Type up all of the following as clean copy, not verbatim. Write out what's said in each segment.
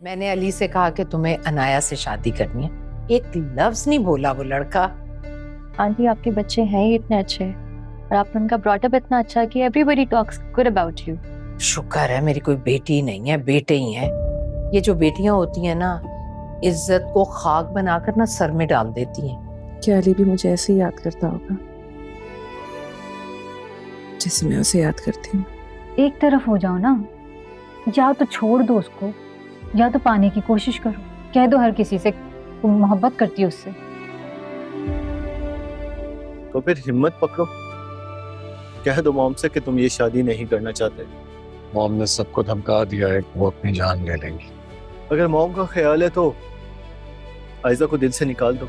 मैंने अली से कहा कि तुम्हें अनाया से शादी करनी है, एक लफ्ज नहीं बोला वो लड़का। आंटी आपके बच्चे हैं ही इतने अच्छे और आपने उनका ब्रॉटअप इतना अच्छा कि everybody talks good about you. शुक्र है मेरी कोई बेटी नहीं है, बेटे ही हैं। ये जो बेटियां होती हैं ना, इज्जत को खाक बनाकर ना सर में डाल देती हैं। क्या अली भी मुझे ऐसे ही याद करता होगा जैसे मैं उसे याद करती हूँ? एक तरफ हो जाओ ना, या तो छोड़ दो उसको या तो पाने की कोशिश करो। कह दो हर किसी से तुम मोहब्बत करती हो उससे। तो फिर हिम्मत पकड़ो, कह दो मॉम से कि तुम ये शादी नहीं करना चाहते। मॉम ने सबको धमका दिया है कि वो अपनी जान ले लेंगी। अगर मॉम का ख्याल है तो आयजा को दिल से निकाल दो।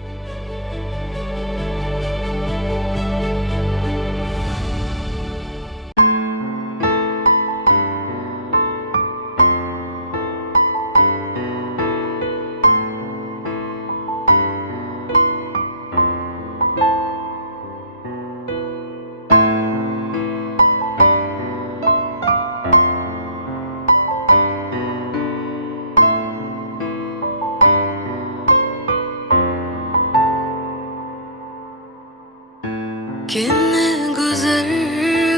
किन गुजर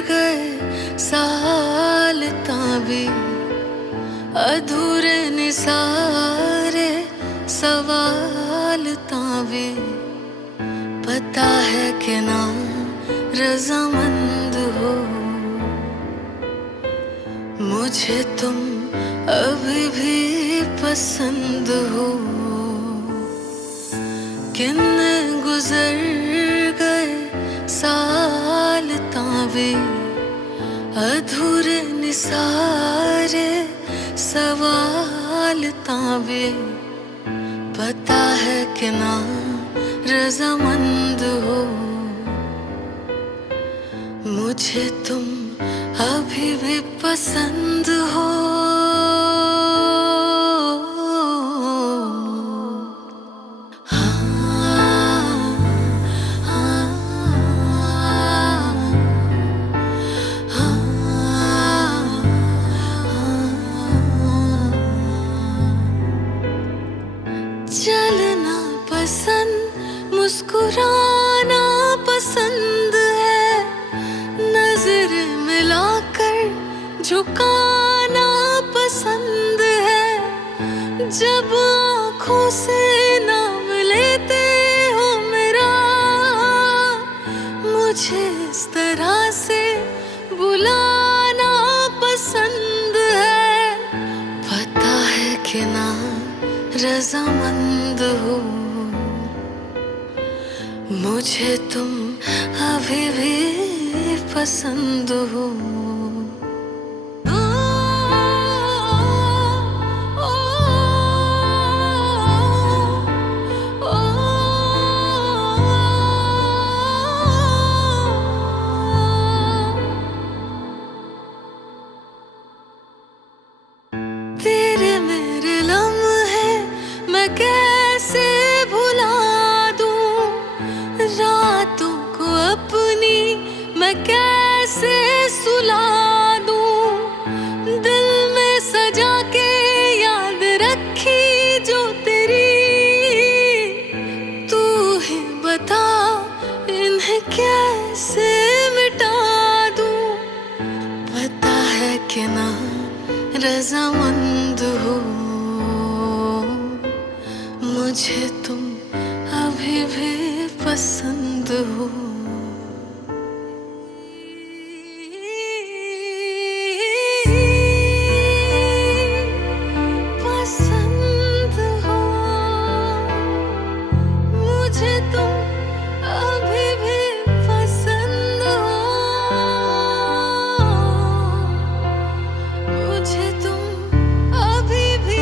गए साल ताबी, अधूरे निसारे सवाल ताबी। पता है कि ना रजामंद हो, मुझे तुम अभी भी पसंद हो। किन गुजर गए साल तावे, अधूरे निसारे सवाल तावे। पता है कि ना रजामंद हो, मुझे तुम अभी भी पसंद हो। चलना पसंद, मुस्कुराना पसंद है, नजर मिलाकर झुकाना पसंद है। जब आँखों से नाम लेते हो मेरा, मुझे इस तरह से बुलाना पसंद है। पता है कि ना रजामंद हो, मुझे तुम अभी भी पसंद हो। तेरे मेरे लम्हे मैं कैसे भुला दूं, रातों को अपनी मैं कैसे सुला दूं। दिल में सजा के याद रखी जो तेरी, तू ही बता इन्हें कैसे मिटा दूं। पता है कि ना रजामंद हो, मुझे तुम अभी भी पसंद हो। पसंद हो, मुझे तुम अभी भी पसंद हो। मुझे तुम अभी भी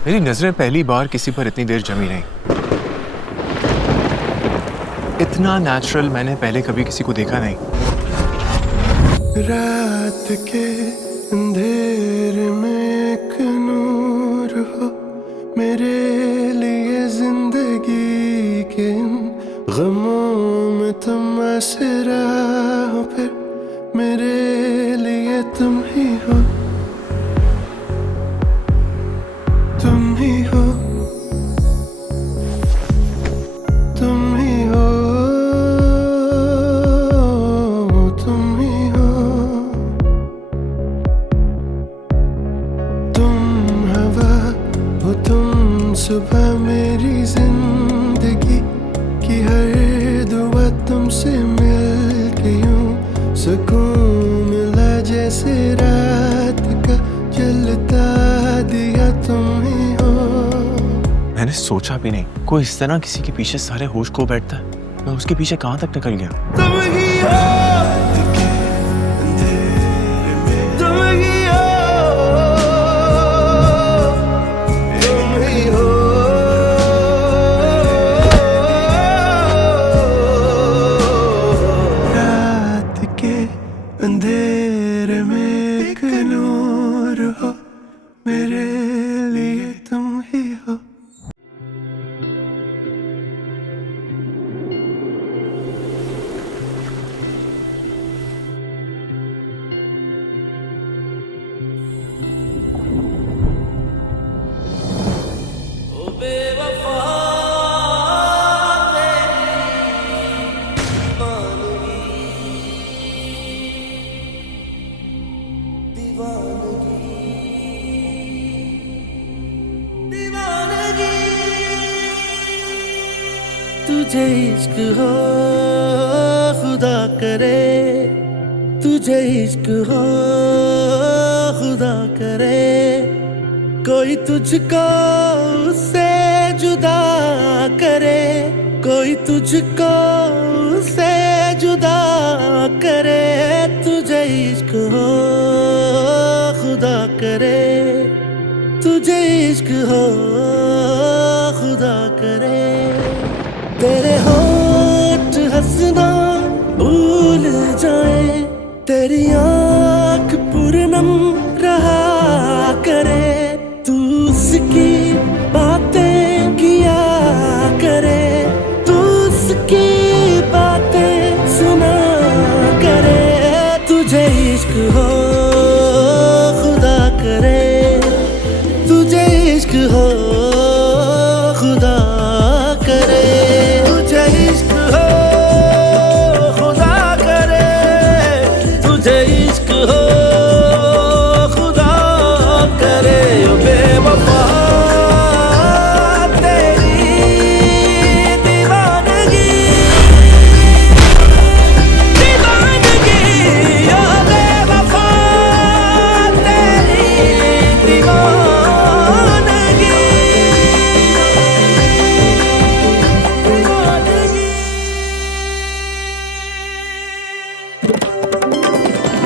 मेरी नजरें पहली बार किसी पर इतनी देर जमी नहीं। इतना नेचुरल मैंने पहले कभी किसी को देखा नहीं। रात के अंधेरे में एक नूर हो, मेरे लिए जिंदगी के इन गमों में तुम आसरा हो, फिर मेरे लिए तुम ही हो, तुम ही हो, तुम ही हो, तुम ही हो। तुम हवा हो, तुम सुबह मेरी जिंदगी की हर दुआ तुमसे मिल के यूं सुकून मिला, जैसे रात का जलता दिया तुम ही हो। मैंने सोचा भी नहीं कोई इस तरह किसी के पीछे सारे होश खो बैठता है। मैं उसके पीछे कहाँ तक निकल गया। तुम ही हो, तुम ही हो, तुम ही हो। रात के अंधेरे में एक नूर हो, मेरे लिए तुम ही हो। तुझे इश्क हो खुदा करे, तुझे इश्क हो खुदा करे, कोई तुझको उससे जुदा करे, कोई तुझको उससे जुदा करे। तुझे इश्क हो खुदा करे, तुझे इश्क हो खुदा करे। तेरे होठ हंसना भूल जाए, तेरी आँख पूरनम रहा करे, तू उसकी बातें किया करे, तू उसकी बातें सुना करे। तुझे इश्क हो खुदा करे, तुझे इश्क हो खुदा करे, तुझे इश्क हो खुदा करे, तुझे इश्क हो खुदा करे। ओ बेवफा तेरी दीवानगी, दीवानगी, ओ बेवफा तेरी दीवानगी।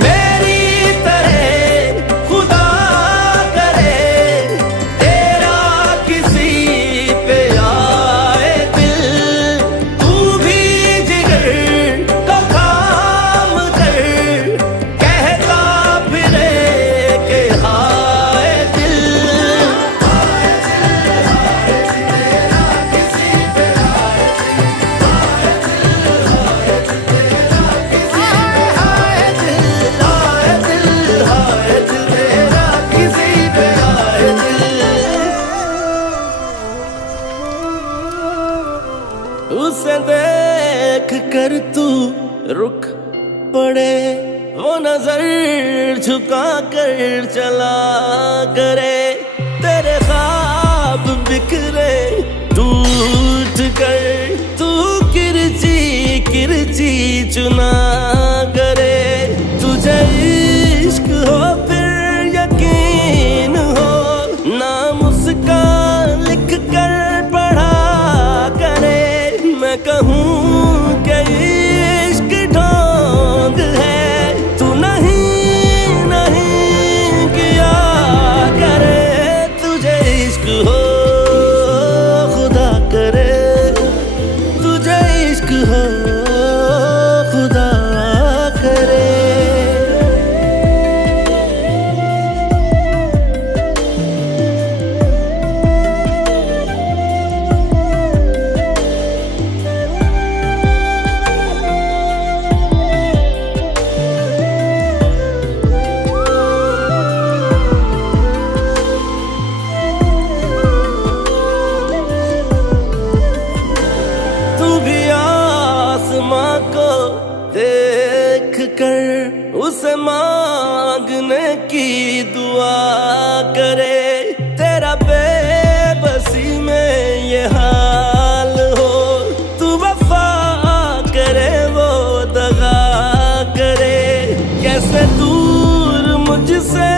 मेरी तरह खुदा करे, तेरा किसी पे आए दिल, तू भी जिगर को काम कर, कहता फिरे के हाय दिल। उसे देख कर तू रुक पड़े, वो नजर झुका कर चला करे, तेरे ख्वाब बिखरे टूट कर, तू किरची किरची चुना करे। तुझे इश्क हो फिर यकीन हो, नाम उसका लिख कर पढ़ा करे। मैं कहूँ कि इश्क ढोंग है, तू नहीं नहीं किया करे। तुझे इश्क हो खुदा करे, तुझे इश्क हो मांगने की दुआ करे। तेरा बेबसी में ये हाल हो, तू वफा करे वो दगा करे। कैसे दूर मुझसे